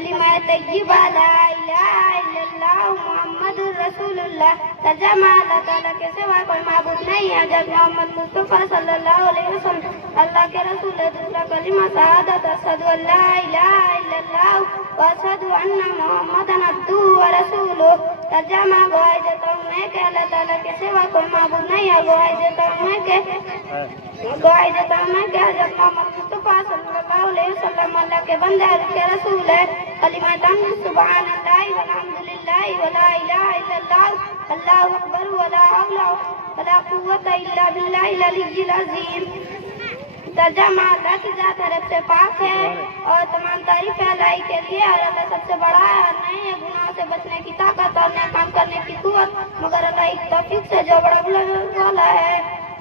کلمہ طیبہ لا الہ الا اللہ محمد الرسول اللہ۔ ترجمہ اللہ تعالیٰ کے سوا کوئی معبود نہیں ہے جب محمد مصطفیٰ صلی اللہ علیہ وسلم اللہ کے رسول ہے۔ دوسرا کلمہ شہادت اشہد ان لا الہ الا اللہ واشہد ان محمدًا عبدہ ورسولہ۔ ترجمہ گواہی دیتا ہوں میں کہ اللہ تعالیٰ کے سوا کوئی معبود نہیں ہے، گواہی دیتا ہوں میں کہ حضرت محمد مصطفیٰ صلی اللہ علیہ وسلم اللہ کے بندے اور اس کے رسول ہے۔ کلمہ تمہید سبحان اللہ والحمدللہ ولا الہ الا اللہ اللہ اکبر ولا حول ولا قوت الا باللہ العلی العظیم۔ ترجمہ اللہ کی ذات حرف سے پاک ہے اور تمام تعریف اللہ کے لیے، اور اللہ سب سے بڑا ہے اور نہیں ہے گناہوں سے بچنے کی طاقت اور نئے کام کرنے کی قوت مگر اللہ کی توفیق سے جو بڑا بلند والا ہے۔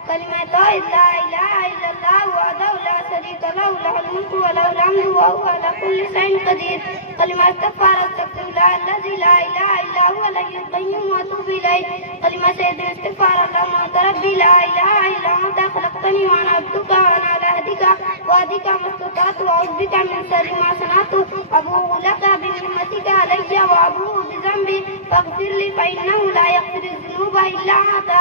کلمہ توحید لا الہ الا اللہ وحدہ لا شریک لہ لہ الملک ولہ الحمد وہو علی کل شیء قدیر۔ کلمہ استغفار استغفر اللہ الذی لا الہ الا هو الحی القیوم واتوب الیہ۔ کلمہ شہید استغفار اللہم انت ربی لا الہ الا انت خلقتنی وانا عبدک وانا علی عہدک وعہدک ما استطعت واعوذ بک من شر ما صنعت ابوء لک بنعمتک علی وابوء بذنبی فاغفر لی فانہ لا یغفر الذنوب الا انت۔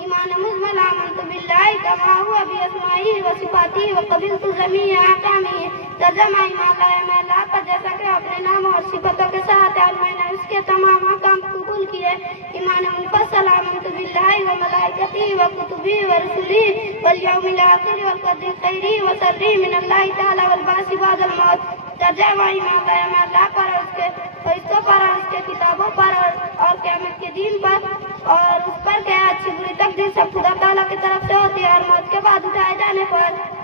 ایمان مجمل آمنت باللہ کما ہوا باسمائہ وصفاتہ وقبلت جمیع احکامہ۔ ترجمہ ایمان لایا میں اللہ پر جیسا کہ اپنے نام اور صفتوں کے ساتھ ہے اور میں نے اس کے تمام احکام قبول کیے۔ ایمان منفصل آمنت باللہ وملائکتہ وکتبہ ورسلہ والیوم الآخر والقدر خیرہ وشرہ من اللہ تعالی والبعث بعد الموت۔ ترجمہ ایمان لایا میں اللہ پر اور اس کے فرشتوں پر اور اس کے کتابوں پر اور قیامت کے دن پر اور اس پر کہ اچھی بری تقدیر سب خدا تعالیٰ کی طرف سے ہوتی ہے اور موت کے بعد اٹھائے جانے پر۔